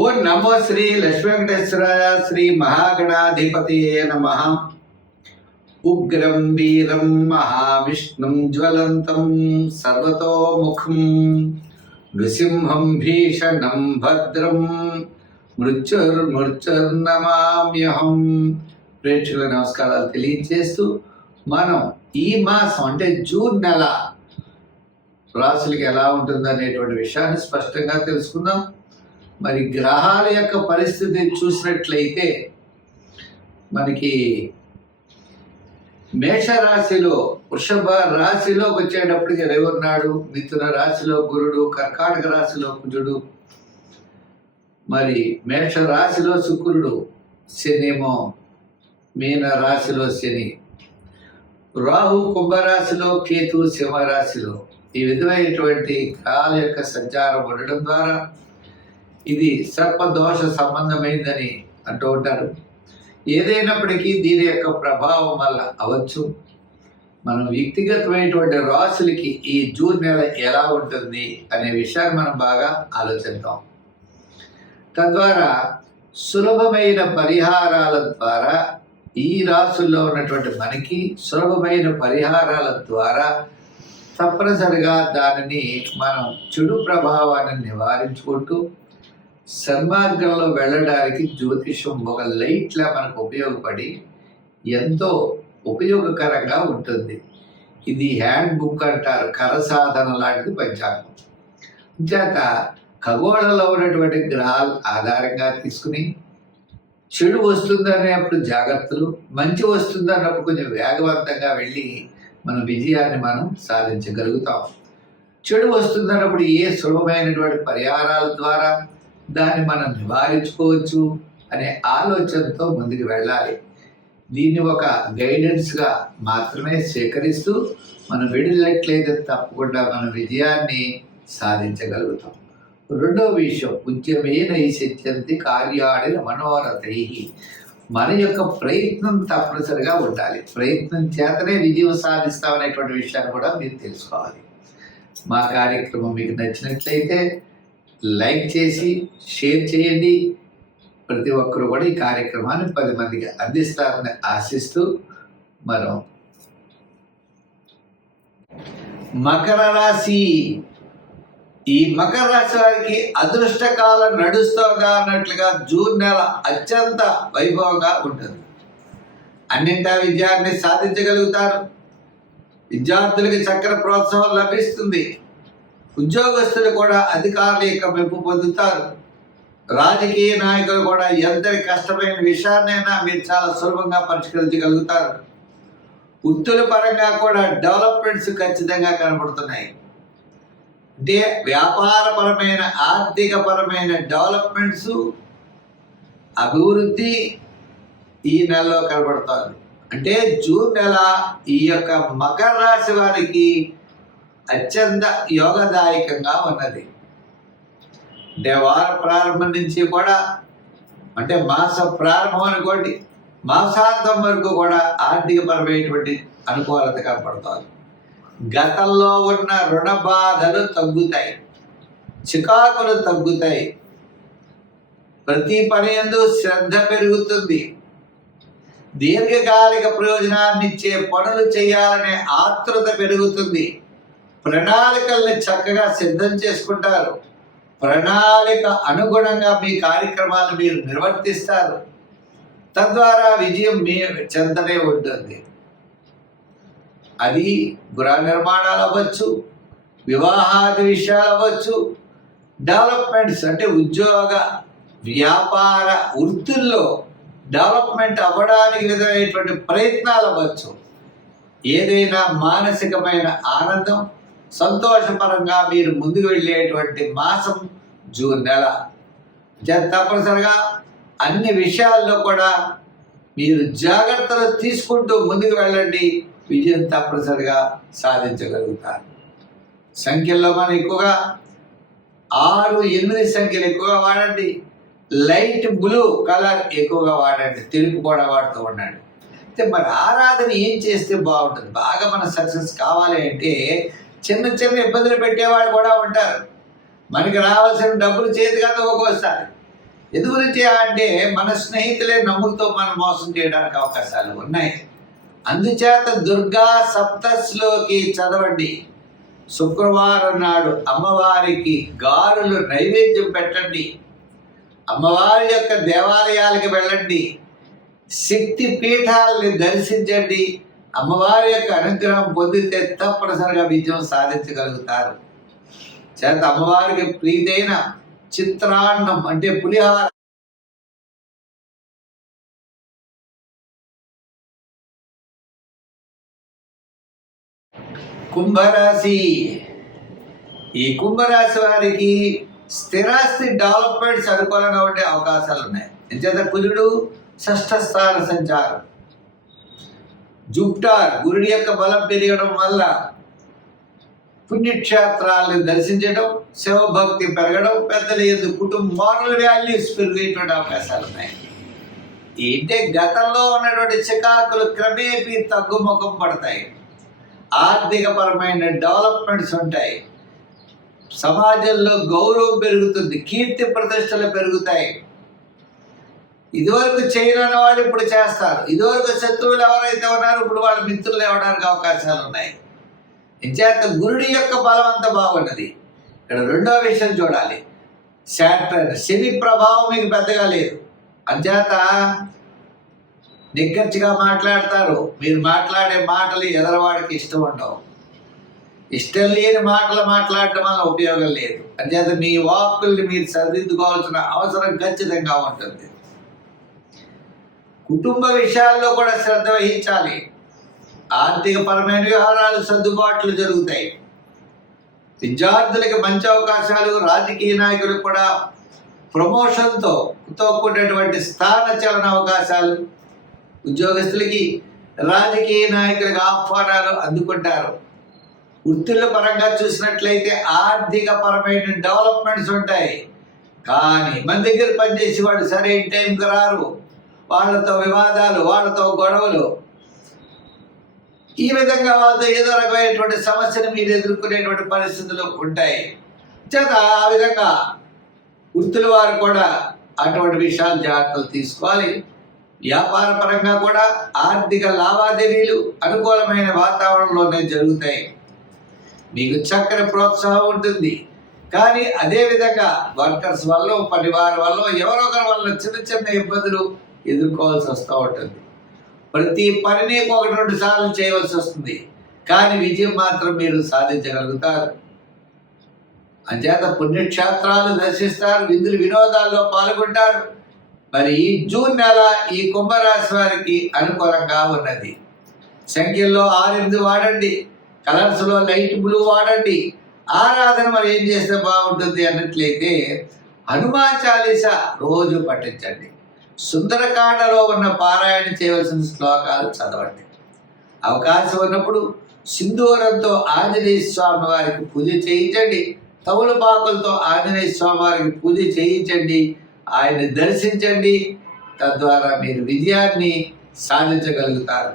ఓం నమో శ్రీ లక్ష్మీ వెంకటేశ్వరాయ శ్రీ మహాగణాధిపతియే నమః. ఉగ్రం వీరం మహావిష్ణుం జ్వలంతం సర్వతోముఖం నృసింహం భీషణం భద్రం మృత్యుర్నమామ్యహం. ప్రేక్షకుల నమస్కారాలు తెలియజేస్తూ మనం ఈ మాసం అంటే జూన్ నెల రాశులకి ఎలా ఉంటుందనేటువంటి విషయాన్ని స్పష్టంగా తెలుసుకుందాం. మరి గ్రహాల యొక్క పరిస్థితి చూసినట్లయితే మనకి మేషరాశిలో వృషభ రాశిలోకి వచ్చేటప్పటికి రవి ఉన్నాడు, మిథున రాశిలో గురుడు, కర్కాటక రాశిలో కుజుడు, మరి మేష రాశిలో శుక్రుడు, శనేమో మీన రాశిలో శని, రాహు కుంభరాశిలో కేతు సింహరాశిలో. ఈ విధమైనటువంటి గ్రహాల యొక్క సంచారం ఉండడం ద్వారా ఇది సర్పదోష సంబంధమైందని అంటూ ఉంటారు. ఏదైనప్పటికీ దీని యొక్క ప్రభావం వల్ల అవ్వచ్చు. మనం వ్యక్తిగతమైనటువంటి రాశులకి ఈ జూన్ నెల ఎలా ఉంటుంది అనే విషయాన్ని మనం బాగా ఆలోచిద్దాం. తద్వారా సులభమైన పరిహారాల ద్వారా ఈ రాశుల్లో ఉన్నటువంటి మనకి సులభమైన పరిహారాల ద్వారా తప్పనిసరిగా దానిని మనం చెడు ప్రభావాన్ని నివారించుకుంటూ సన్మార్గంలో వెళ్ళడానికి జ్యోతిషం ఒక లైట్లా మనకు ఉపయోగపడి ఎంతో ఉపయోగకరంగా ఉంటుంది. ఇది హ్యాండ్ బుక్ అంటారు, కరసాధన లాంటిది పంచాంగం. చేత ఖగోళంలో ఉన్నటువంటి గ్రహాల ఆధారంగా తీసుకుని చెడు వస్తుందనేప్పుడు జాగ్రత్తలు, మంచి వస్తుందన్నప్పుడు కొంచెం వేగవంతంగా వెళ్ళి మన విజయాన్ని మనం సాధించగలుగుతాం. చెడు వస్తుందన్నప్పుడు ఏ సులభమైనటువంటి పరిహారాల ద్వారా దాన్ని మనం నివారించుకోవచ్చు అనే ఆలోచనతో ముందుకు వెళ్ళాలి. దీన్ని ఒక గైడెన్స్గా మాత్రమే స్వీకరిస్తూ మనం వెళ్ళినట్లయితే తప్పకుండా మన విజయాన్ని సాధించగలుగుతాం. రెండవ విషయం, ఉద్యమే నైసిత్యంతి కార్యాడిన మనోరథై. మన యొక్క ప్రయత్నం తప్పనిసరిగా ఉండాలి. ప్రయత్నం చేతనే విజయం సాధిస్తామనేటువంటి విషయాన్ని కూడా మీరు తెలుసుకోవాలి. మా కార్యక్రమం మీకు నచ్చినట్లయితే లైక్ చేసి షేర్ చేయండి. ప్రతి ఒక్కరు కూడా ఈ కార్యక్రమాన్ని 10 మందికి అందిస్తారని ఆశిస్తూ మనం మకర రాశి. ఈ మకర రాశి వారికి అదృష్టకాలం నడుస్తోందా అన్నట్లుగా జూన్ నెల అత్యంత వైభవంగా ఉంటుంది. అన్నింటా విజయాన్ని సాధించగలుగుతారు. విద్యార్థులకి చక్కని ప్రోత్సాహం లభిస్తుంది. ఉద్యోగస్తులు కూడా అధికారుల యొక్క మెప్పు పొందుతారు. రాజకీయ నాయకులు కూడా ఎంతటి కష్టమైన విషయాన్నైనా మీరు చాలా సులభంగా పరిష్కరించగలుగుతారు. వృత్తుల పరంగా కూడా డెవలప్మెంట్స్ ఖచ్చితంగా కనబడుతున్నాయి. అంటే వ్యాపారపరమైన, ఆర్థికపరమైన డెవలప్మెంట్స్, అభివృద్ధి ఈ నెలలో కనబడుతుంది. అంటే జూన్ నెల ఈ యొక్క మకర రాశి వారికి అత్యంత యోగదాయకంగా ఉన్నది. అంటే వార ప్రారంభం నుంచి కూడా, అంటే మాస ప్రారంభం అనుకోండి, మాసాంతం వరకు కూడా ఆర్థికపరమైనటువంటి అనుకూలత కనపడుతుంది. గతంలో ఉన్న రుణ బాధలు తగ్గుతాయి, చికాకులు తగ్గుతాయి, ప్రతి పని యందు శ్రద్ధ పెరుగుతుంది. దీర్ఘకాలిక ప్రయోజనాన్ని ఇచ్చే పనులు చేయాలనే ఆతృత పెరుగుతుంది. ప్రణాళికల్ని చక్కగా సిద్ధం చేసుకుంటారు. ప్రణాళిక అనుగుణంగా మీ కార్యక్రమాలను మీరు నిర్వర్తిస్తారు. తద్వారా విజయం మీ చెంతనే ఉంటుంది. అది గృహ నిర్మాణాలు అవ్వచ్చు, వివాహాది విషయాలు అవ్వచ్చు, డెవలప్మెంట్స్ అంటే ఉద్యోగ వ్యాపార వృత్తుల్లో డెవలప్మెంట్ అవ్వడానికి విధమైనటువంటి ప్రయత్నాలు అవ్వచ్చు. ఏదైనా మానసికమైన ఆనందం, సంతోషపరంగా మీరు ముందుకు వెళ్ళేటువంటి మాసం జూన్ నెల. తప్పనిసరిగా అన్ని విషయాల్లో కూడా మీరు జాగ్రత్తలు తీసుకుంటూ ముందుకు వెళ్ళండి. విజయం తప్పనిసరిగా సాధించగలుగుతారు. సంఖ్యల్లో మనం ఎక్కువగా 6, 8 సంఖ్యలు ఎక్కువగా వాడండి. లైట్ బ్లూ కలర్ ఎక్కువగా వాడండి. తెలుపు కూడా వాడుతూ ఉండండి. అయితే మరి ఆరాధన ఏం చేస్తే బాగుంటుంది? బాగా మన సక్సెస్ కావాలి అంటే చిన్న చిన్న ఇబ్బందులు పెట్టేవాళ్ళు కూడా ఉంటారు. మనకి రావాల్సిన డబ్బులు చేతికి ఒక్కోసారి ఎందు గురించి అంటే మన స్నేహితులే నమ్ములతో మనం మోసం చేయడానికి అవకాశాలు ఉన్నాయి. అందుచేత దుర్గా సప్తస్లోకి చదవండి. శుక్రవారం నాడు అమ్మవారికి గారెలు నైవేద్యం పెట్టండి. అమ్మవారి యొక్క దేవాలయాలకు వెళ్ళండి. శక్తి పీఠాలని దర్శించండి. అమ్మవారి యొక్క అనుగ్రహం పొందితే తప్పనిసరిగా విజయం సాధించగలుగుతారు. చేత అమ్మవారికి ప్రీతైన చిత్రాన్నం అంటే పులిహార, కుంభరాశి. ఈ కుంభరాశి వారికి స్థిరాస్తి డెవలప్మెంట్స్ అనుకూలంగా ఉండే అవకాశాలు ఉన్నాయి. ఎంచేత కుజుడు షష్ఠ స్థాన సంచారం, జూపిటర్ గురుడి యొక్క బలం పెరగడం వల్ల పుణ్యక్షేత్రాలను దర్శించడం, శివభక్తి పెరగడం, పెద్దల యందు కుటుంబ మోరల్ వాల్యూస్ పెరిగేటువంటి అవకాశాలు ఉన్నాయి. ఏంటంటే గతంలో ఉన్నటువంటి చికాకులు క్రమేపీ తగ్గుముఖం పడతాయి. ఆర్థికపరమైన డెవలప్మెంట్స్ ఉంటాయి. సమాజంలో గౌరవం పెరుగుతుంది, కీర్తి ప్రతిష్టలు పెరుగుతాయి. ఇదివరకు చేయని వాళ్ళు ఇప్పుడు చేస్తారు. ఇదివరకు శత్రువులు ఎవరైతే ఉన్నారో ఇప్పుడు వాళ్ళ మిత్రులు ఇవ్వడానికి అవకాశాలు ఉన్నాయి. ఇంచేత గురుడి యొక్క బలం అంత బాగున్నది. ఇక్కడ రెండో విషయం చూడాలి. శాటర్న్ శని ప్రభావం మీకు పెద్దగా లేదు. అంచేత నిగ్గర్చిగా మాట్లాడతారు. మీరు మాట్లాడే మాటలు ఎదరవాడికి ఇష్టం ఉండవు. ఇష్టం లేని మాటలు మాట్లాడటం వల్ల ఉపయోగం లేదు. అంచేత మీ వాక్కుల్ని మీరు సరిదిద్దుకోవాల్సిన అవసరం ఖచ్చితంగా ఉంటుంది. కుటుంబ విషయాల్లో కూడా శ్రద్ధ వహించాలి. ఆర్థికపరమైన వ్యవహారాలు సర్దుబాట్లు జరుగుతాయి. విద్యార్థులకి మంచి అవకాశాలు, రాజకీయ నాయకులకు కూడా ప్రమోషన్తో కూడినటువంటి స్థాన చలన అవకాశాలు, ఉద్యోగస్తులకి రాజకీయ నాయకులకు ఆహ్వానాలు అందుకుంటారు. వృత్తుల పరంగా చూసినట్లయితే ఆర్థికపరమైన డెవలప్మెంట్స్ ఉంటాయి. కానీ మన దగ్గర పనిచేసి వాళ్ళు సరైన టైంకి రారు. వాళ్ళతో వివాదాలు, వాళ్ళతో గొడవలు, ఈ విధంగా వాళ్ళతో ఏదో రకమైనటువంటి సమస్యను మీరు ఎదుర్కొనేటువంటి పరిస్థితులు ఉంటాయి. చేత ఆ విధంగా వృత్తుల వారు కూడా అటువంటి విషయాలు జాగ్రత్తలు తీసుకోవాలి. వ్యాపార పరంగా కూడా ఆర్థిక లావాదేవీలు అనుకూలమైన వాతావరణంలోనే జరుగుతాయి. మీకు చక్కని ప్రోత్సాహం ఉంటుంది. కానీ అదేవిధంగా వర్కర్స్ వల్ల, పరివారం వల్ల, ఎవరో ఒకరి వల్ల చిన్న చిన్న ఇబ్బందులు ఎదుర్కోవాల్సి వస్తూ ఉంటుంది. ప్రతి పనిని 1-2 సార్లు చేయవలసి వస్తుంది. కానీ విజయం మాత్రం మీరు సాధించగలుగుతారు. అంచేత పుణ్యక్షేత్రాలు దర్శిస్తారు, విందులు వినోదాల్లో పాల్గొంటారు. మరి ఈ జూన్ నెల ఈ కుంభరాశి వారికి అనుకూలంగా ఉన్నది. సంఖ్యల్లో 6-8 వాడండి. కలర్స్లో లైట్ బ్లూ వాడండి. ఆరాధన మరి ఏం చేస్తే బాగుంటుంది అన్నట్లయితే హనుమాన్ చాలీసా రోజు పఠించండి. సుందరకాండలో ఉన్న పారాయణ చేయవలసిన శ్లోకాలు చదవండి. అవకాశం ఉన్నప్పుడు సింధూరంతో ఆంజనేయ స్వామి వారికి పూజ చేయించండి. తమలపాకులతో ఆంజనేయ స్వామి వారికి పూజ చేయించండి. ఆయన దర్శించండి. తద్వారా మీరు విజయాన్ని సాధించగలుగుతారు.